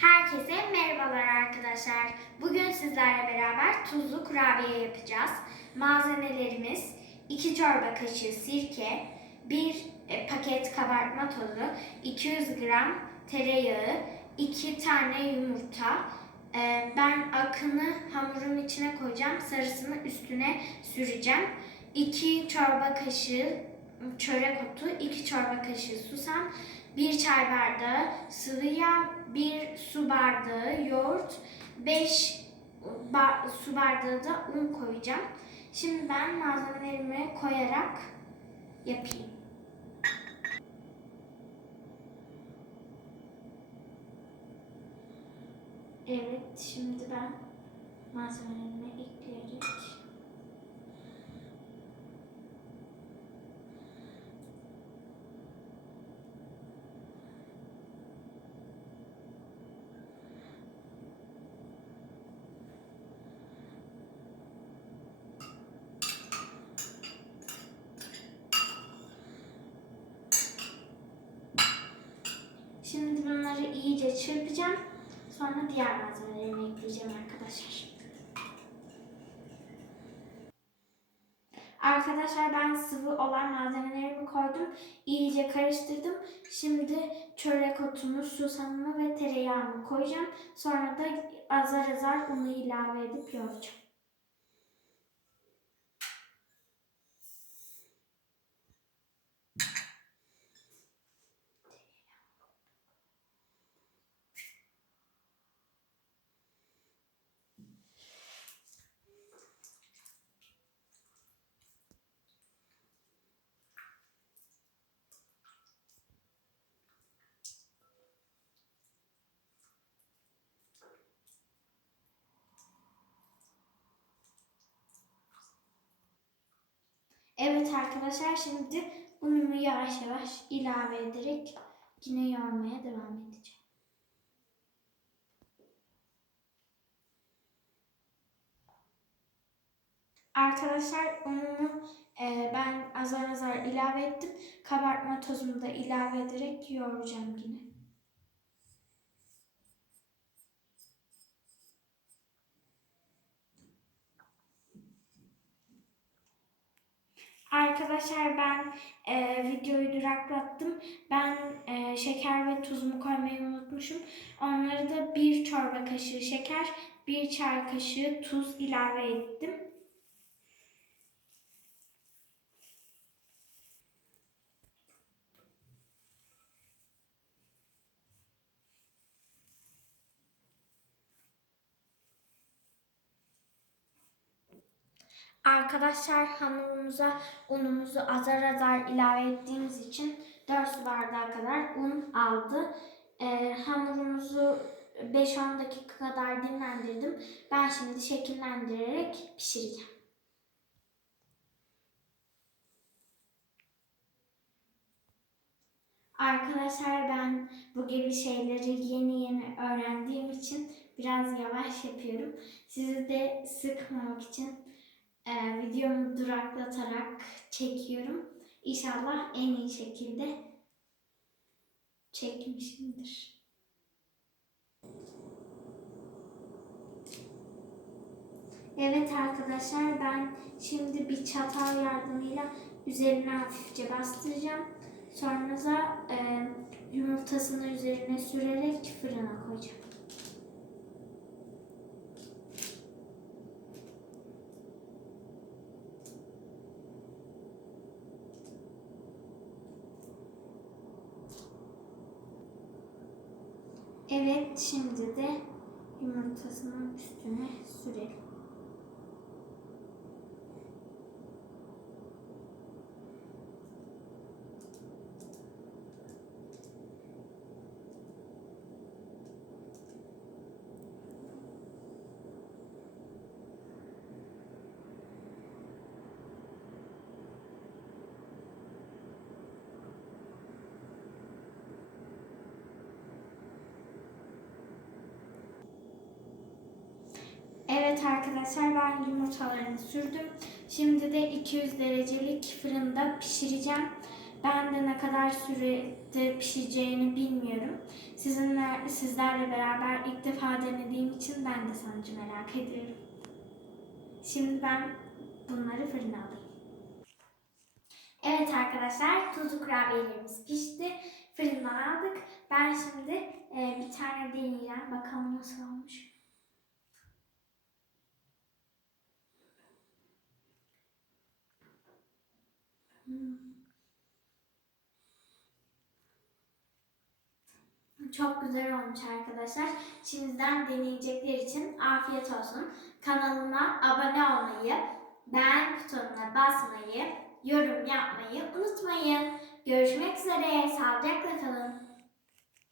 Herkese merhabalar arkadaşlar. Bugün sizlerle beraber tuzlu kurabiye yapacağız. Malzemelerimiz 2 çorba kaşığı sirke, 1 paket kabartma tozu, 200 gram tereyağı, 2 tane yumurta. E, Ben akını hamurun içine koyacağım, sarısını üstüne süreceğim. 2 çorba kaşığı çörek otu, 2 çorba kaşığı susam, 1 çay bardağı sıvı yağ, 1 su bardağı yoğurt, 5 su bardağı da un koyacağım. Şimdi ben malzemelerimi koyarak yapayım. Evet, şimdi ben malzemelerimi ekleyerek Şimdi bunları iyice çırpacağım. Sonra diğer malzemelerimi ekleyeceğim arkadaşlar. Arkadaşlar ben sıvı olan malzemelerimi koydum. İyice karıştırdım. Şimdi çörek otumu, susamımı ve tereyağımı koyacağım. Sonra da azar azar unu ilave edip yoğuracağım. Evet arkadaşlar şimdi unumu yavaş yavaş ilave ederek yine yoğurmaya devam edeceğim. Arkadaşlar unumu e, ben azar azar ilave ettim. Kabartma tozumu da ilave ederek yoğuracağım yine. Arkadaşlar ben e, videoyu duraklattım. Ben e, şeker ve tuzumu koymayı unutmuşum. Onları da bir çorba kaşığı şeker, bir çay kaşığı tuz ilave ettim. Arkadaşlar hamurumuza unumuzu azar azar ilave ettiğimiz için 4 su bardağı kadar un aldı. Ee, hamurumuzu 5-10 dakika kadar dinlendirdim. Ben şimdi şekillendirerek pişireceğim. Arkadaşlar ben bu gibi şeyleri yeni yeni öğrendiğim için biraz yavaş yapıyorum. Sizi de sıkmamak için e, videomu duraklatarak çekiyorum. İnşallah en iyi şekilde çekmişimdir. Evet arkadaşlar ben şimdi bir çatal yardımıyla üzerine hafifçe bastıracağım. Sonra da e, yumurtasını üzerine sürerek fırına koyacağım. Evet, şimdi de yumurtasının üstüne sürelim. Evet arkadaşlar ben yumurtalarını sürdüm. Şimdi de 200 derecelik fırında pişireceğim. Ben de ne kadar sürede pişeceğini bilmiyorum. Sizinle sizlerle beraber ilk defa denediğim için ben de sonucu merak ediyorum. Şimdi ben bunları fırına alayım. Evet arkadaşlar tuzlu kurabiyelerimiz pişti. Fırından aldık. Ben şimdi e, bir tane deneyeceğim. Bakalım nasıl olmuş. Çok güzel olmuş arkadaşlar. Şimdiden deneyecekler için afiyet olsun. Kanalıma abone olmayı, beğen butonuna basmayı, yorum yapmayı unutmayın. Görüşmek üzere. Sağlıcakla kalın.